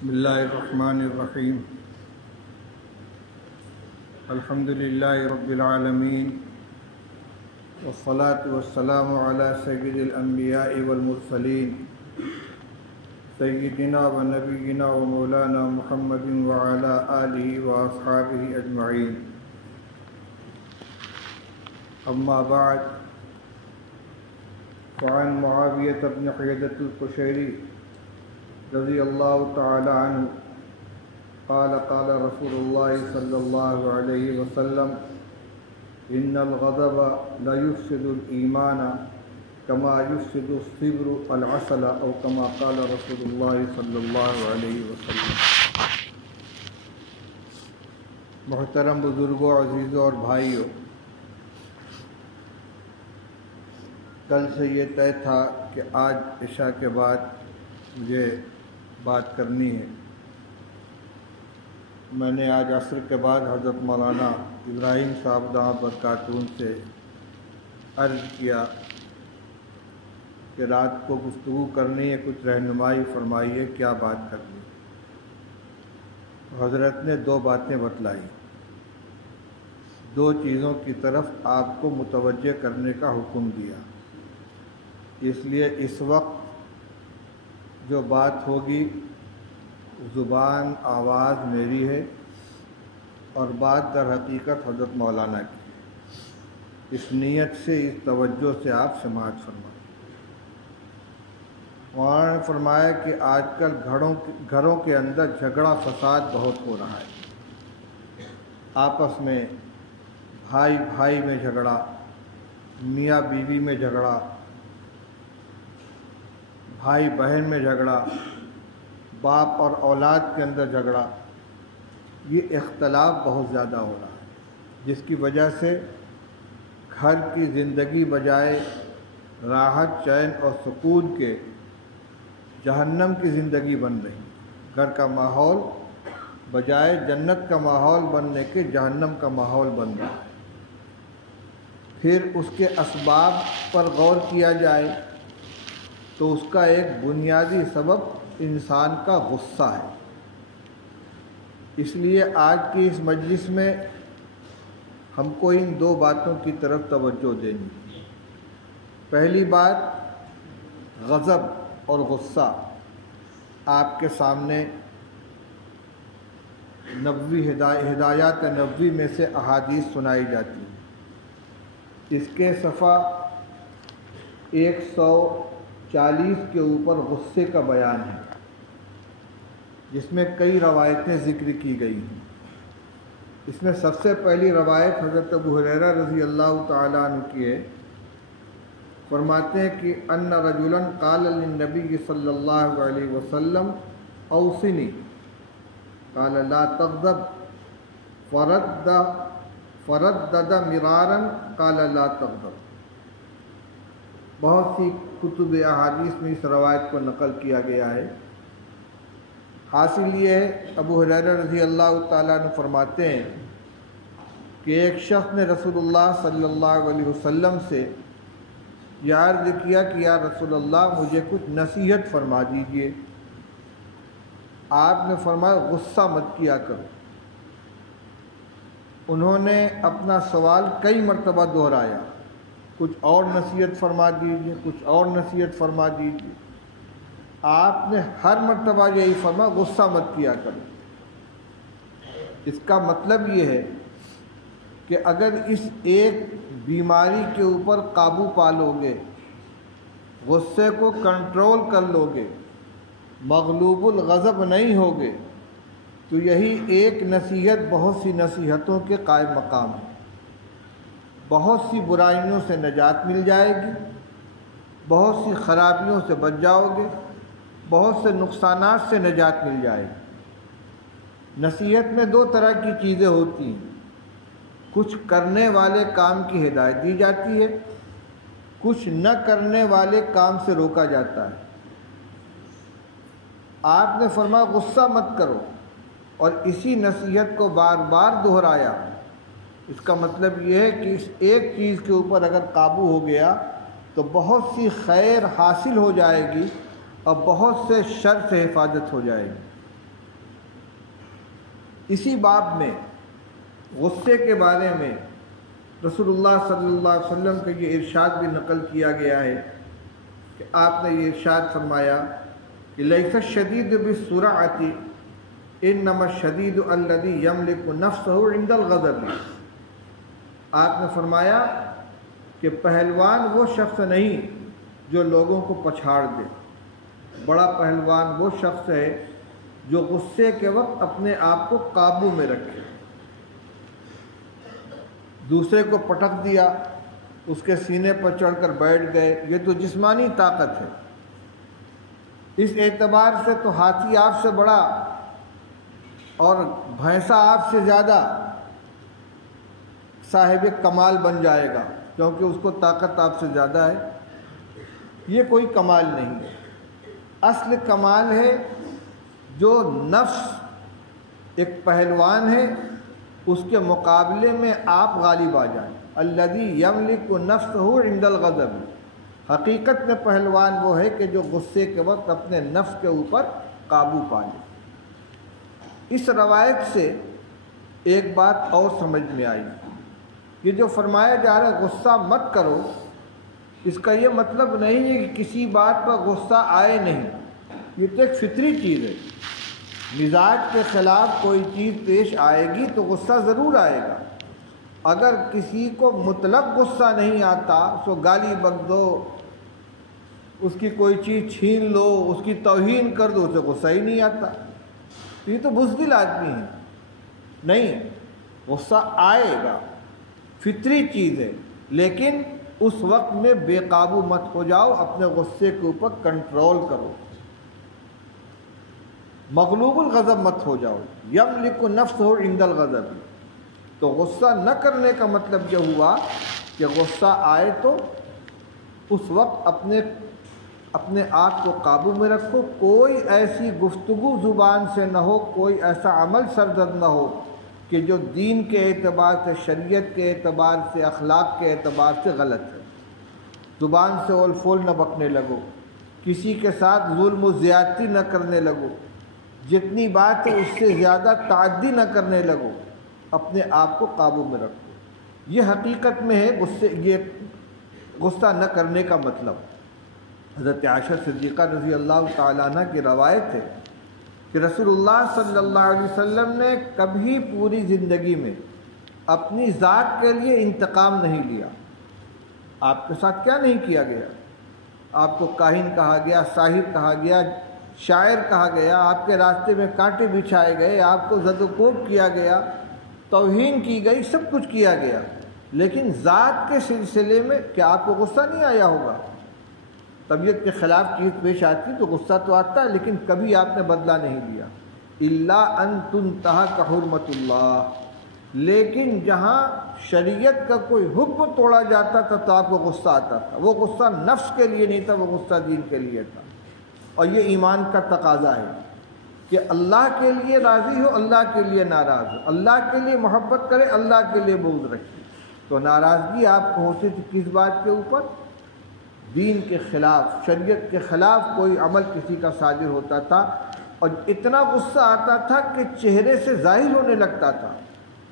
بسم اللہ الرحمن الرحیم الحمد للہ رب العالمین والصلاة والسلام علی سید الانبیاء والمرسلین سیدنا و نبینا و مولانا محمد وعلی آلہ واصحابہ اجمعین اما بعد فعن معاویہ بن حیدۃ القشیری رضی اللہ تعالی عنہ قال قال رسول اللہ صلی اللہ علیہ وسلم ان الغضب لا يفسد الایمان كما يفسد الصبر العسل او كما قال رسول اللہ صلی اللہ علیہ وسلم۔ محترم بزرگوں، عزیزوں اور بھائیوں، کل سے یہ طے تھا کہ آج عشاء کے بعد مجھے بات کرنی ہے۔ میں نے آج عصر کے بعد حضرت مولانا ابراہیم صاحب دامت برکاتہ سے عرض کیا کہ رات کو گفتگو کرنی ہے، کچھ رہنمائی فرمائیے، کیا بات کرنی۔ حضرت نے دو باتیں بتلائی، دو چیزوں کی طرف آپ کو متوجہ کرنے کا حکم دیا۔ اس لیے اس وقت جو بات ہوگی زبان آواز میری ہے اور بات در حقیقت حضرت مولانا کی، اس نیت سے، اس توجہ سے آپ سماعت فرمائیں۔ مولانا نے فرمایا کہ آج کل گھروں کے اندر جھگڑا فساد بہت ہو رہا ہے، آپس میں بھائی بھائی میں جھگڑا، میاں بیوی میں جھگڑا، بھائی بہن میں جھگڑا، باپ اور اولاد کے اندر جھگڑا، یہ اختلاف بہت زیادہ ہو رہا ہے، جس کی وجہ سے گھر کی زندگی بجائے راحت، چین اور سکون کے جہنم کی زندگی بن رہی۔ گھر کا ماحول بجائے جنت کا ماحول بننے کے جہنم کا ماحول بن رہا ہے۔ پھر اس کے اسباب پر غور کیا جائے تو اس کا ایک بنیادی سبب انسان کا غصہ ہے۔ اس لیے آج کی اس مجلس میں ہم کو ان دو باتوں کی طرف توجہ دینی۔ پہلی بات، غضب اور غصہ آپ کے سامنے نبوی ہدایات نبوی میں سے احادیث سنائی جاتی ہیں۔ اس کے صفحہ 140 کے اوپر غصے کا بیان ہے، جس میں کئی روایتیں ذکر کی گئی ہیں۔ اس میں سب سے پہلی روایت حضرت ابو ہریرہ رضی اللہ تعالیٰ عنہ کی ہے۔ فرماتے ہیں کہ ان رجلا قال للنبی صلی اللہ علیہ وسلم اوصنی قال لا تغضب فردد مرارا قال لا تغضب۔ بہت سی کتب احادیث میں اس روایت کو نقل کیا گیا ہے۔ حاصل یہ ہے، ابو ہریرہ رضی اللہ تعالیٰ عنہ فرماتے ہیں کہ ایک شخص نے رسول اللہ صلی اللہ علیہ وسلم سے یہ عرض کیا کہ یا رسول اللہ مجھے کچھ نصیحت فرما دیجئے۔ آپ نے فرمایا غصہ مت کیا کرو۔ انہوں نے اپنا سوال کئی مرتبہ دہرایا، کچھ اور نصیحت فرما دیجیے، کچھ اور نصیحت فرما دیجیے۔ آپ نے ہر مرتبہ یہی فرمایا غصہ مت کیا کرو۔ اس کا مطلب یہ ہے کہ اگر اس ایک بیماری کے اوپر قابو پا لو گے، غصے کو کنٹرول کر لو گے، مغلوب الغضب نہیں ہوگے، تو یہی ایک نصیحت بہت سی نصیحتوں کے قائم مقام ہے۔ بہت سی برائیوں سے نجات مل جائے گی، بہت سی خرابیوں سے بچ جاؤ گے، بہت سے نقصانات سے نجات مل جائے گی۔ نصیحت میں دو طرح کی چیزیں ہوتی ہیں، کچھ کرنے والے کام کی ہدایت دی جاتی ہے، کچھ نہ کرنے والے کام سے روکا جاتا ہے۔ آپ نے فرمایا غصہ مت کرو، اور اسی نصیحت کو بار بار دہرایا۔ اس کا مطلب یہ ہے کہ اس ایک چیز کے اوپر اگر قابو ہو گیا تو بہت سی خیر حاصل ہو جائے گی اور بہت سے شر سے حفاظت ہو جائے گی۔ اسی باب میں غصے کے بارے میں رسول اللہ صلی اللہ علیہ وسلم کا یہ ارشاد بھی نقل کیا گیا ہے کہ آپ نے یہ ارشاد فرمایا کہ لیس الشدید بالسرعۃ انما الشدید الذی یملک نفسہ عند الغضب۔ آپ نے فرمایا کہ پہلوان وہ شخص نہیں جو لوگوں کو پچھاڑ دے، بڑا پہلوان وہ شخص ہے جو غصے کے وقت اپنے آپ کو قابو میں رکھے۔ دوسرے کو پٹک دیا، اس کے سینے پر چڑھ کر بیٹھ گئے، یہ تو جسمانی طاقت ہے۔ اس اعتبار سے تو ہاتھی آپ سے بڑا اور بھینسا آپ سے زیادہ صاحب کمال بن جائے گا، کیونکہ اس کو طاقت آپ سے زیادہ ہے۔ یہ کوئی کمال نہیں ہے، اصل کمال ہے جو نفس ایک پہلوان ہے اس کے مقابلے میں آپ غالب آ جائیں۔ الذی یملک نفسہ عند الغضب، حقیقت میں پہلوان وہ ہے کہ جو غصے کے وقت اپنے نفس کے اوپر قابو پا لے۔ اس روایت سے ایک بات اور سمجھ میں آئی کہ جو فرمایا جا رہا ہے غصہ مت کرو، اس کا یہ مطلب نہیں ہے کہ کسی بات پر غصہ آئے نہیں، یہ تو ایک فطری چیز ہے۔ مزاج کے خلاف کوئی چیز پیش آئے گی تو غصہ ضرور آئے گا۔ اگر کسی کو مطلق غصہ نہیں آتا تو گالی بک دو، اس کی کوئی چیز چھین لو، اس کی توہین کر دو، اسے غصہ ہی نہیں آتا، یہ تو بزدل آدمی ہے۔ نہیں، غصہ آئے گا، فطری چیز ہے، لیکن اس وقت میں بے قابو مت ہو جاؤ، اپنے غصے کے اوپر کنٹرول کرو، مغلوب الغضب مت ہو جاؤ۔ یملک نفسہ عند الغضب، تو غصہ نہ کرنے کا مطلب یہ ہوا کہ غصہ آئے تو اس وقت اپنے آپ کو قابو میں رکھو، کوئی ایسی گفتگو زبان سے نہ ہو، کوئی ایسا عمل سرزد نہ ہو کہ جو دین کے اعتبار سے، شریعت کے اعتبار سے، اخلاق کے اعتبار سے غلط ہے۔ زبان سے اول فول نہ بکنے لگو، کسی کے ساتھ ظلم و زیادتی نہ کرنے لگو، جتنی بات ہے اس سے زیادہ تعدی نہ کرنے لگو، اپنے آپ کو قابو میں رکھو۔ یہ حقیقت میں ہے یہ غصہ نہ کرنے کا مطلب۔ حضرت عائشہ صدیقہ رضی اللہ تعالیٰ عنہ کی روایت ہے کہ رسول اللہ صلی اللہ علیہ وسلم نے کبھی پوری زندگی میں اپنی ذات کے لیے انتقام نہیں لیا۔ آپ کے ساتھ کیا نہیں کیا گیا؟ آپ کو کاہن کہا گیا، ساحر کہا گیا، شاعر کہا گیا، آپ کے راستے میں کانٹے بچھائے گئے، آپ کو زد و کوب کیا گیا، توہین کی گئی، سب کچھ کیا گیا، لیکن ذات کے سلسلے میں کیا آپ کو غصہ نہیں آیا ہوگا؟ طبیعت کے خلاف چیز پیش آتی تو غصہ تو آتا ہے، لیکن کبھی آپ نے بدلہ نہیں لیا۔ الا ان تنتہک حرمت اللہ، لیکن جہاں شریعت کا کوئی حکم توڑا جاتا تھا تو آپ کو غصہ آتا تھا۔ وہ غصہ نفس کے لیے نہیں تھا، وہ غصہ دین کے لیے تھا۔ اور یہ ایمان کا تقاضا ہے کہ اللہ کے لیے راضی ہو، اللہ کے لیے ناراض ہو، اللہ کے لیے محبت کرے، اللہ کے لیے بغض رکھے۔ تو ناراضگی آپ کو ہوتی تھی کس بات کے اوپر؟ دین کے خلاف، شریعت کے خلاف کوئی عمل کسی کا صادر ہوتا تھا، اور اتنا غصہ آتا تھا کہ چہرے سے ظاہر ہونے لگتا تھا،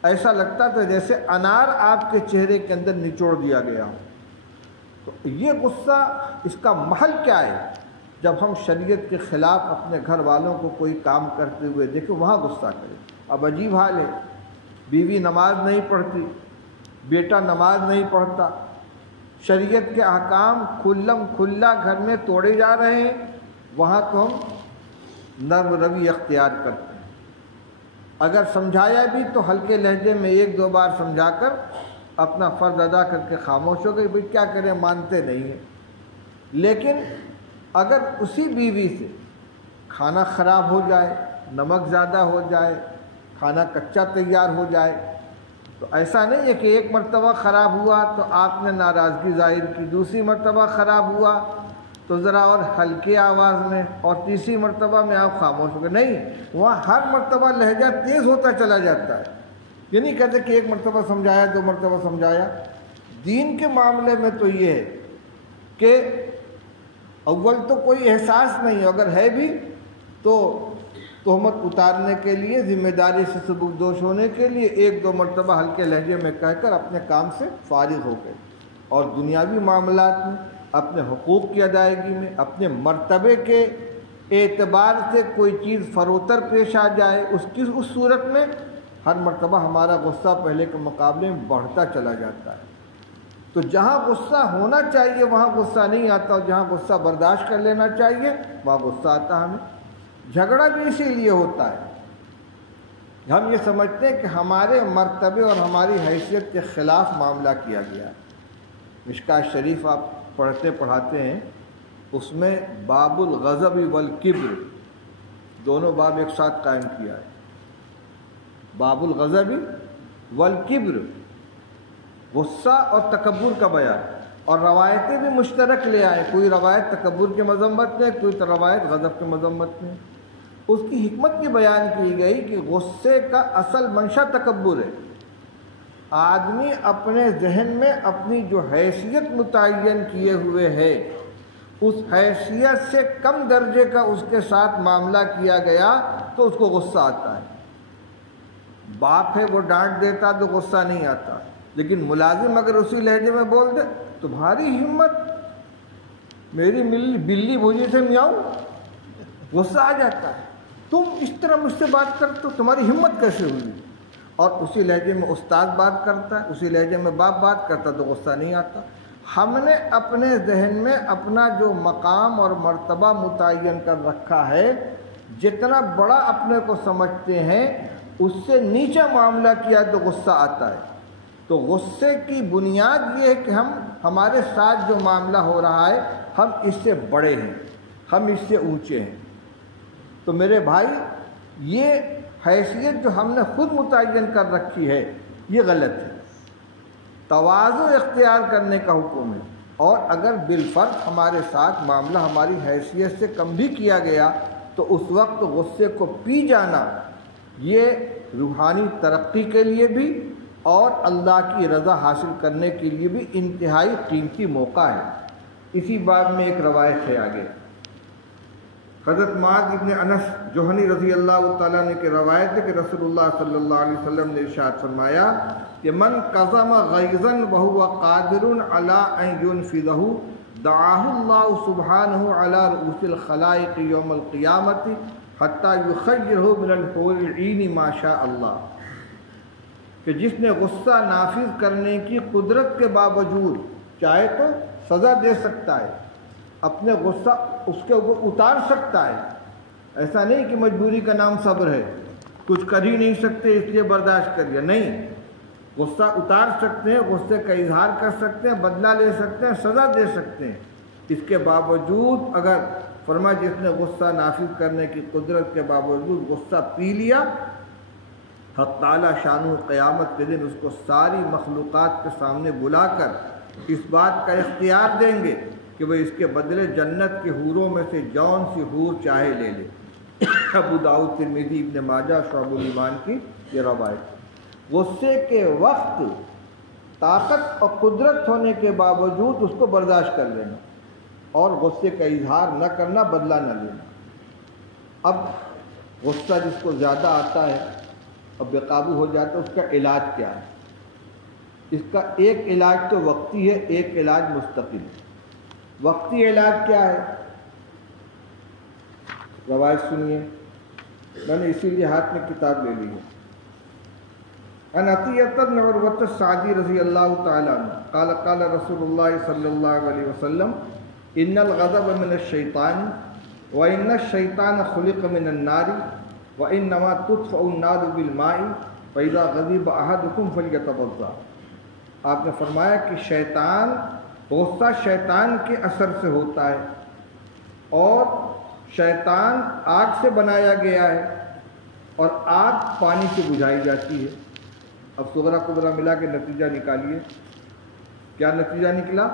ایسا لگتا تھا جیسے انار آپ کے چہرے کے اندر نچوڑ دیا گیا ہو۔ تو یہ غصہ، اس کا محل کیا ہے؟ جب ہم شریعت کے خلاف اپنے گھر والوں کو کوئی کام کرتے ہوئے دیکھیں، وہاں غصہ کریں۔ اب عجیب حال ہے، بیوی نماز نہیں پڑھتی، بیٹا نماز نہیں پڑھتا، شریعت کے احکام کھلم کھلا گھر میں توڑے جا رہے ہیں، وہاں تو ہم نرم روی اختیار کرتے ہیں۔ اگر سمجھایا بھی تو ہلکے لہجے میں ایک دو بار سمجھا کر اپنا فرض ادا کر کے خاموش ہو گئی، بھئی کیا کریں، مانتے نہیں ہیں۔ لیکن اگر اسی بیوی سے کھانا خراب ہو جائے، نمک زیادہ ہو جائے، کھانا کچا تیار ہو جائے، تو ایسا نہیں ہے کہ ایک مرتبہ خراب ہوا تو آپ نے ناراضگی ظاہر کی، دوسری مرتبہ خراب ہوا تو ذرا اور ہلکے آواز میں، اور تیسری مرتبہ میں آپ خاموش ہو گئے۔ نہیں، وہاں ہر مرتبہ لہجہ تیز ہوتا چلا جاتا ہے۔ یہ نہیں کہتے کہ ایک مرتبہ سمجھایا، دو مرتبہ سمجھایا۔ دین کے معاملے میں تو یہ ہے کہ اول تو کوئی احساس نہیں، اگر ہے بھی تو تہمت اتارنے کے لیے، ذمہ داری سے سبکدوش ہونے کے لیے ایک دو مرتبہ ہلکے لہجے میں کہہ کر اپنے کام سے فارغ ہو گئے، اور دنیاوی معاملات میں، اپنے حقوق کی ادائیگی میں، اپنے مرتبے کے اعتبار سے کوئی چیز فروتر پیش آ جائے، اس صورت میں ہر مرتبہ ہمارا غصہ پہلے کے مقابلے میں بڑھتا چلا جاتا ہے۔ تو جہاں غصہ ہونا چاہیے وہاں غصہ نہیں آتا، اور جہاں غصہ برداشت کر لینا چاہیے وہاں غصہ آتا ہمیں۔ جھگڑا بھی اسی لیے ہوتا ہے، ہم یہ سمجھتے ہیں کہ ہمارے مرتبے اور ہماری حیثیت کے خلاف معاملہ کیا گیا ہے۔ مشکاۃ شریف آپ پڑھاتے ہیں، اس میں باب الغضب والکبر دونوں باب ایک ساتھ قائم کیا ہے۔ باب الغضب والکبر، غصہ اور تکبر کا بیان، اور روایتیں بھی مشترک لے آئے، کوئی روایت تکبر کے مذمت میں، کوئی روایت غضب کے مذمت میں۔ اس کی حکمت بھی بیان کی گئی کہ غصے کا اصل منشا تکبر ہے۔ آدمی اپنے ذہن میں اپنی جو حیثیت متعین کیے ہوئے ہے، اس حیثیت سے کم درجے کا اس کے ساتھ معاملہ کیا گیا تو اس کو غصہ آتا ہے۔ باپ ہے وہ ڈانٹ دیتا تو غصہ نہیں آتا، لیکن ملازم اگر اسی لہجے میں بول دے، تمہاری ہمت، میری بلی مجھے سے میاؤں، غصہ آ جاتا ہے۔ تم اس طرح مجھ سے بات کرتے ہو، تمہاری ہمت کیسے ہوئی؟ اور اسی لہجے میں استاد بات کرتا ہے، اسی لہجے میں باپ بات کرتا تو غصہ نہیں آتا۔ ہم نے اپنے ذہن میں اپنا جو مقام اور مرتبہ متعین کر رکھا ہے، جتنا بڑا اپنے کو سمجھتے ہیں اس سے نیچا معاملہ کیا تو غصہ آتا ہے۔ تو غصے کی بنیاد یہ ہے کہ ہمارے ساتھ جو معاملہ ہو رہا ہے ہم اس سے بڑے ہیں، ہم اس سے اونچے ہیں۔ تو میرے بھائی، یہ حیثیت جو ہم نے خود متعین کر رکھی ہے یہ غلط ہے۔ تواضع اختیار کرنے کا حکم ہے، اور اگر بالفرض ہمارے ساتھ معاملہ ہماری حیثیت سے کم بھی کیا گیا تو اس وقت غصے کو پی جانا یہ روحانی ترقی کے لیے بھی اور اللہ کی رضا حاصل کرنے کے لیے بھی انتہائی قیمتی موقع ہے۔ اسی باب میں ایک روایت ہے آگے، حضرت معاذ ابن انس جوہنی رضی اللہ تعالیٰ عنہ کی روایت ہے کہ رسول اللہ صلی اللہ علیہ وسلم نے ارشاد فرمایا کہ من قضم غیظا وهو قادر على ان ينفذه دعاه الله سبحانه على رؤوس الخلائق يوم القيامة حتى يخيره من الحور العين ما شاء اللہ، کہ جس نے غصہ نافذ کرنے کی قدرت کے باوجود چاہے تو سزا دے سکتا ہے، اپنے غصہ اس کے اوپر اتار سکتا ہے، ایسا نہیں کہ مجبوری کا نام صبر ہے، کچھ کر ہی نہیں سکتے اس لیے برداشت کر لیا، نہیں، غصہ اتار سکتے ہیں، غصے کا اظہار کر سکتے ہیں، بدلہ لے سکتے ہیں، سزا دے سکتے ہیں۔ اس کے باوجود اگر فرمایا جس نے غصہ نافذ کرنے کی قدرت کے باوجود غصہ پی لیا، حق تعالی شانہ قیامت کے دن اس کو ساری مخلوقات کے سامنے بلا کر اس بات کا اختیار دیں گے کہ وہ اس کے بدلے جنت کے حوروں میں سے جون سی حور چاہے لے لے۔ ابو داؤد، ترمذی، ابن ماجہ، شعب الایمان کی یہ روایت۔ غصے کے وقت طاقت اور قدرت ہونے کے باوجود اس کو برداشت کر لینا اور غصے کا اظہار نہ کرنا، بدلہ نہ لینا۔ اب غصہ جس کو زیادہ آتا ہے اور بے قابو ہو جاتا ہے، اس کا علاج کیا ہے؟ اس کا ایک علاج تو وقتی ہے، ایک علاج مستقل ہے۔ وقتی علاج کیا ہے؟ روایت سنیے، میں نے اسی لیے ہاتھ میں کتاب لے لی ہے۔ عن عطیۃ بن عروۃ السعدی رضی اللہ تعالی عنہ قال قال رسول اللہ صلی اللہ علیہ وسلم ان الغضب من الشیطان وان الشیطان خلق من النار وانما تطفأ النار بالماء فاذا غضب احدکم فلیتوضأ۔ آپ نے فرمایا کہ غصہ شیطان کے اثر سے ہوتا ہے، اور شیطان آگ سے بنایا گیا ہے، اور آگ پانی سے بجھائی جاتی ہے۔ اب صغرا کبرا ملا کے نتیجہ نکالیے، کیا نتیجہ نکلا؟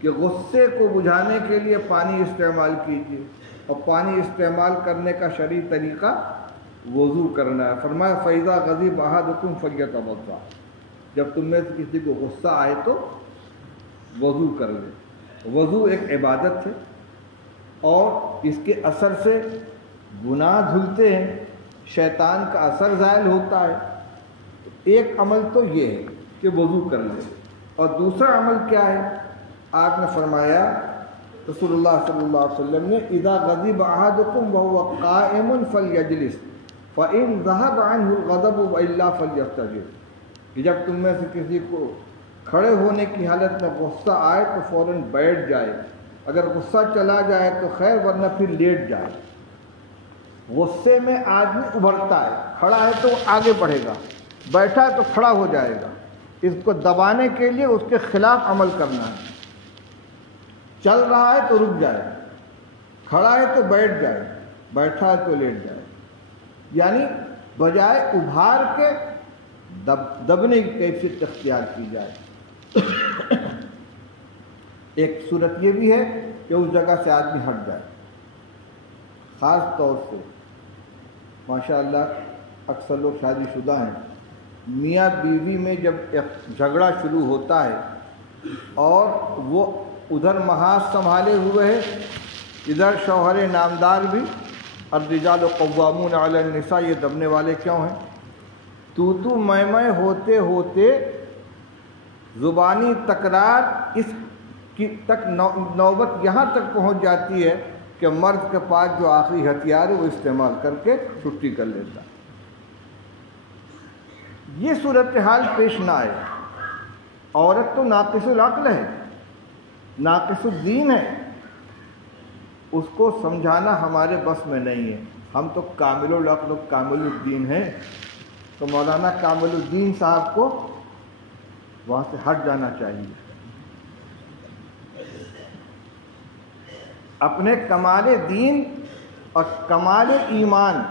کہ غصے کو بجھانے کے لیے پانی استعمال کیجیے، اور پانی استعمال کرنے کا شرعی طریقہ وضو کرنا ہے۔ فرمایا فَإِذَا غَضِبَ أَحَدُكُمْ فَلْيَتَوَضَّأْ، جب تم میں سے کسی کو غصہ آئے تو وضو کر لے۔ وضو ایک عبادت ہے، اور اس کے اثر سے گناہ دھلتے ہیں، شیطان کا اثر زائل ہوتا ہے۔ ایک عمل تو یہ ہے کہ وضو کر لے، اور دوسرا عمل کیا ہے؟ آپ نے فرمایا رسول اللہ صلی اللہ علیہ وسلم نے اذا غضب احدکم وهو قائم فلیجلس فان ذهب عنه الغضب والا فلیستجب، کہ جب تم میں سے کسی کو کھڑے ہونے کی حالت میں غصہ آئے تو فوراً بیٹھ جائے، اگر غصہ چلا جائے تو خیر، ورنہ پھر لیٹ جائے۔ غصے میں آدمی ابھرتا ہے، کھڑا ہے تو وہ آگے بڑھے گا، بیٹھا ہے تو کھڑا ہو جائے گا۔ اس کو دبانے کے لیے اس کے خلاف عمل کرنا ہے۔ چل رہا ہے تو رک جائے، کھڑا ہے تو بیٹھ جائے، بیٹھا ہے تو لیٹ جائے، یعنی بجائے ابھار کے دبنے کی کیفیت اختیار کی جائے۔ ایک صورت یہ بھی ہے کہ اس جگہ سے آدمی ہٹ جائے۔ خاص طور سے ماشاء اللہ اکثر لوگ شادی شدہ ہیں، میاں بیوی میں جب ایک جھگڑا شروع ہوتا ہے اور وہ ادھر محاذ سنبھالے ہوئے ہے، ادھر شوہر نامدار بھی، الرجال قوامون علی النساء، یہ دبنے والے کیوں ہیں؟ تو میں ہوتے ہوتے زبانی تکرار اس کی تک نوبت یہاں تک پہنچ جاتی ہے کہ مرد کے پاس جو آخری ہتھیار ہے وہ استعمال کر کے چھٹی کر لیتا ہے۔ یہ صورتحال پیش نہ آئے۔ عورت تو ناقص العقل ہے، ناقص الدین ہے، اس کو سمجھانا ہمارے بس میں نہیں ہے۔ ہم تو کامل العقل و کامل الدین ہیں، تو مولانا کامل الدین صاحب کو وہاں سے ہٹ جانا چاہیے۔ اپنے کمال دین اور کمال ایمان،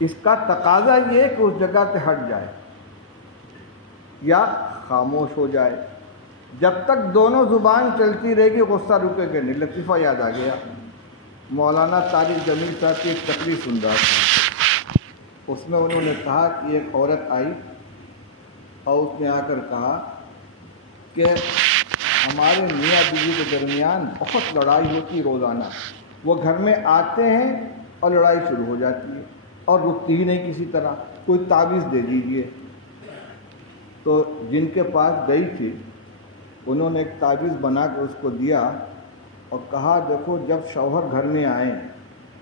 اس کا تقاضا یہ ہے کہ اس جگہ سے ہٹ جائے یا خاموش ہو جائے۔ جب تک دونوں زبان چلتی رہے گی غصہ رکے گا نہیں۔ لطیفہ یاد آ گیا، مولانا طارق جمیل صاحب کی ایک تقریر سن رہا تھا، اس میں انہوں نے کہا کہ ایک عورت آئی اور اس نے آ کر کہا کہ ہمارے میاں بیوی کے درمیان بہت لڑائی ہوتی روزانہ، وہ گھر میں آتے ہیں اور لڑائی شروع ہو جاتی ہے اور رکتی ہی نہیں کسی طرح، کوئی تعویذ دے دیجیے۔ تو جن کے پاس گئی تھی انہوں نے ایک تعویذ بنا کے اس کو دیا اور کہا دیکھو جب شوہر گھر میں آئیں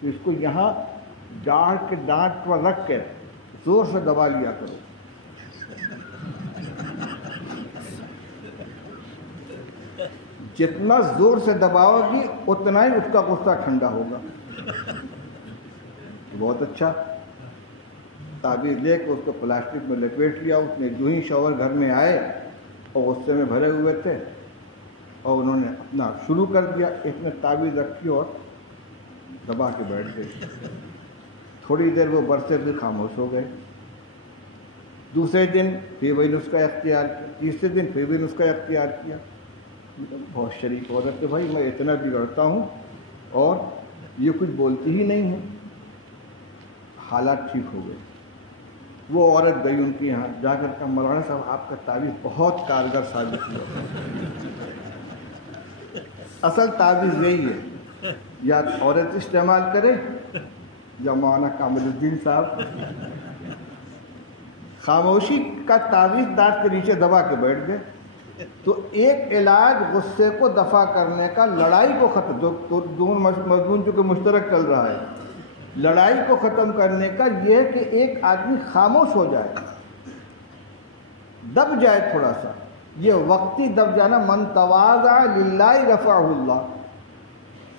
تو اس کو یہاں جاڑ کے ڈانٹ پر رکھ کے زور سے دبا لیا کرو۔ جتنا زور سے دباؤ گی اتنا ہی اس کا غصہ ٹھنڈا ہوگا۔ بہت اچھا، تعبیر لے کے اس کو پلاسٹک میں لپیٹ لیا۔ اس نے جو ہی شوہر گھر میں آئے اور غصے میں بھرے ہوئے تھے اور انہوں نے اپنا شروع کر دیا، ایک نے تعبیر رکھی اور دبا کے بیٹھ گئے۔ تھوڑی دیر وہ برسے پھر خاموش ہو گئے۔ دوسرے دن پھر وہی نسخہ اختیار کیا، تیسرے دن پھر بھی نسخہ اختیار کیا۔ بہت شریف عورت کہ بھائی میں اتنا بگڑتا ہوں اور یہ کچھ بولتی ہی نہیں ہے۔ حالات ٹھیک ہو گئے۔ وہ عورت گئی ان کے یہاں، جا کر کہا مولانا صاحب آپ کا تعویذ بہت کارگر ثابت ہوا۔ اصل تعویذ یہی ہے، یا عورت استعمال کرے یا مولانا کامل الدین صاحب۔ خاموشی کا تعویذ دانت کے نیچے دبا کے بیٹھ گئے۔ تو ایک علاج غصے کو دفع کرنے کا، لڑائی کو ختم، دونوں مضمون چونکہ مشترک چل رہا ہے، لڑائی کو ختم کرنے کا یہ ہے کہ ایک آدمی خاموش ہو جائے، دب جائے تھوڑا سا۔ یہ وقتی دب جانا، من تواضع للہ رفعہ اللہ،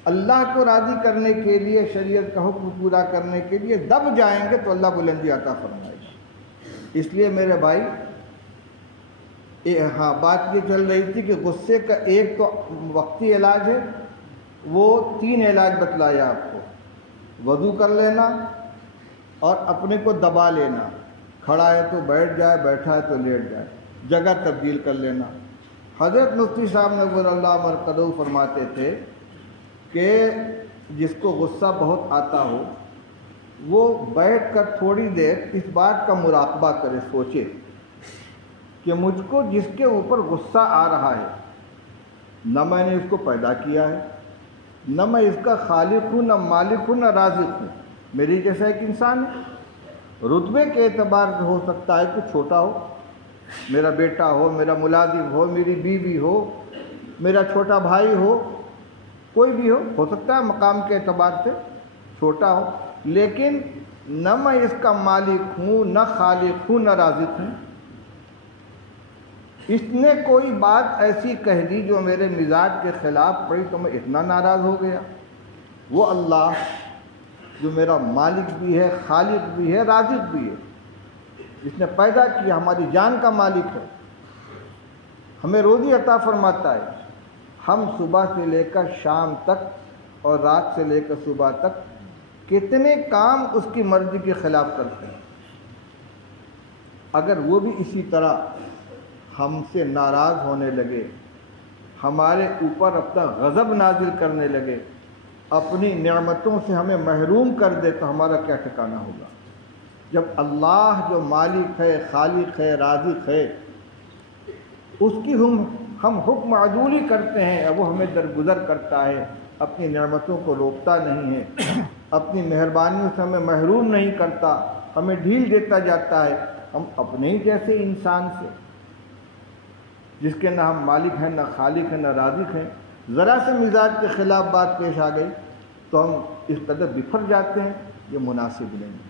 اللہ کو راضی کرنے کے لیے، شریعت کا حکم پورا کرنے کے لیے دب جائیں گے تو اللہ بلندی عطا فرمائے گا۔ اس لیے میرے بھائی ہاں بات یہ چل رہی تھی کہ غصے کا ایک تو وقتی علاج ہے، وہ 3 علاج بتلایا آپ کو: وضو کر لینا اور اپنے کو دبا لینا، کھڑا ہے تو بیٹھ جائے، بیٹھا ہے تو لیٹ جائے، جگہ تبدیل کر لینا۔ حضرت مفتی صاحب نور اللہ مرقدہ فرماتے تھے کہ جس کو غصہ بہت آتا ہو وہ بیٹھ کر تھوڑی دیر اس بات کا مراقبہ کرے، سوچے کہ مجھ کو جس کے اوپر غصہ آ رہا ہے، نہ میں نے اس کو پیدا کیا ہے، نہ میں اس کا خالق ہوں، نہ مالک ہوں، نہ رازق ہوں، میری جیسا ایک انسان ہے۔ رتبے کے اعتبار سے ہو سکتا ہے کہ چھوٹا ہو، میرا بیٹا ہو، میرا ملازم ہو، میری بیوی ہو، میرا چھوٹا بھائی ہو، کوئی بھی ہو سکتا ہے مقام کے اعتبار سے چھوٹا ہو، لیکن نہ میں اس کا مالک ہوں، نہ خالق ہوں، نہ رازق ہوں۔ اس نے کوئی بات ایسی کہہ دی جو میرے مزاج کے خلاف پڑی تو میں اتنا ناراض ہو گیا۔ وہ اللہ جو میرا مالک بھی ہے، خالق بھی ہے، رازق بھی ہے، جس نے پیدا کیا، ہماری جان کا مالک ہے، ہمیں روزی عطا فرماتا ہے، ہم صبح سے لے کر شام تک اور رات سے لے کر صبح تک کتنے کام اس کی مرضی کے خلاف کرتے ہیں۔ اگر وہ بھی اسی طرح ہم سے ناراض ہونے لگے، ہمارے اوپر اپنا غضب نازل کرنے لگے، اپنی نعمتوں سے ہمیں محروم کر دے تو ہمارا کیا ٹھکانہ ہوگا؟ جب اللہ جو مالک ہے، خالق ہے، رازق ہے، اس کی ہم حکم عدولی کرتے ہیں، اب وہ ہمیں درگزر کرتا ہے، اپنی نعمتوں کو روکتا نہیں ہے، اپنی مہربانیوں سے ہمیں محروم نہیں کرتا، ہمیں ڈھیل دیتا جاتا ہے، ہم اپنے ہی جیسے انسان سے جس کے نہ ہم مالک ہیں، نہ خالق ہیں، نہ رازق ہیں، ذرا سے مزاج کے خلاف بات پیش آ گئی تو ہم اس قدر بکھر جاتے ہیں، یہ مناسب نہیں ہے۔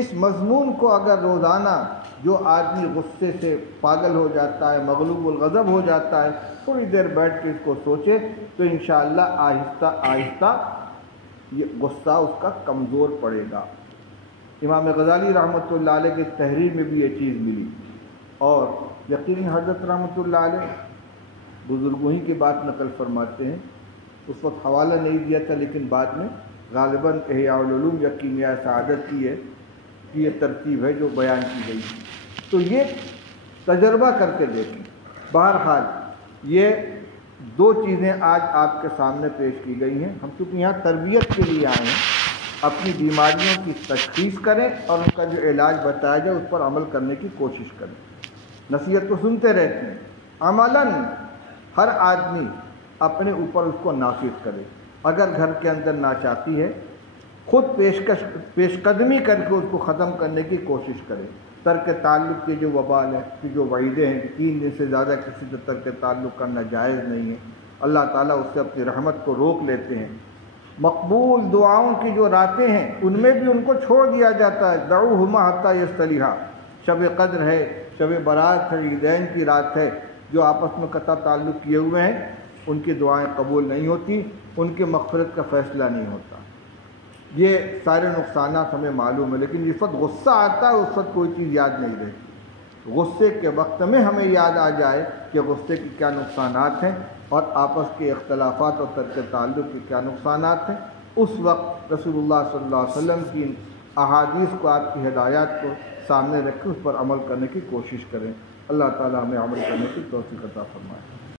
اس مضمون کو اگر روزانہ جو آدمی غصے سے پاگل ہو جاتا ہے، مغلوب الغضب ہو جاتا ہے، تھوڑی دیر بیٹھ کے اس کو سوچے تو انشاءاللہ آہستہ آہستہ یہ غصہ اس کا کمزور پڑے گا۔ امام غزالی رحمۃ اللہ علیہ کی تحریر میں بھی یہ چیز ملی، اور یقیناً حضرت رحمۃ اللہ علیہ بزرگوں ہی کی بات نقل فرماتے ہیں، اس وقت حوالہ نہیں دیا تھا لیکن بعد میں غالباً احیاء العلوم یا کیمیاء سعادت کی ہے کہ یہ ترتیب ہے جو بیان کی گئی ہے، تو یہ تجربہ کر کے دیکھیں۔ بہرحال یہ دو چیزیں آج آپ کے سامنے پیش کی گئی ہیں۔ ہم چونکہ یہاں تربیت کے لیے آئے ہیں، اپنی بیماریوں کی تشخیص کریں اور ان کا جو علاج بتایا جائے اس پر عمل کرنے کی کوشش کریں۔ نصیحت تو سنتے رہتے ہیں، عملاً ہر آدمی اپنے اوپر اس کو نافذ کرے۔ اگر گھر کے اندر ناچاتی ہے، خود پیش قدمی کر کے اس کو ختم کرنے کی کوشش کرے۔ ترک تعلق کے جو وبال ہے، کہ جو وعیدیں ہیں 3 دن سے زیادہ کسی سے ترک تعلق کرنا جائز نہیں ہے، اللہ تعالیٰ اس سے اپنی رحمت کو روک لیتے ہیں۔ مقبول دعاؤں کی جو راتیں ہیں ان میں بھی ان کو چھوڑ دیا جاتا ہے، دعوہما حتی یصطلحا۔ شب قدر ہے، شب برات ہے، عیدین کی رات ہے، جو آپس میں قطع تعلق کیے ہوئے ہیں ان کی دعائیں قبول نہیں ہوتی، ان کے مغفرت کا فیصلہ نہیں ہوتا۔ یہ سارے نقصانات ہمیں معلوم ہے، لیکن جس وقت غصہ آتا ہے اس وقت کوئی چیز یاد نہیں رہتی۔ غصے کے وقت میں ہمیں یاد آ جائے کہ غصے کے کیا نقصانات ہیں اور آپس کے اختلافات اور ترک تعلق کے کیا نقصانات ہیں، اس وقت رسول اللہ صلی اللہ علیہ وسلم کی احادیث کو، آپ کی ہدایات کو سامنے رکھ کے اس پر عمل کرنے کی کوشش کریں۔ اللہ تعالی ہمیں عمل کرنے کی توفیق عطا فرمائے۔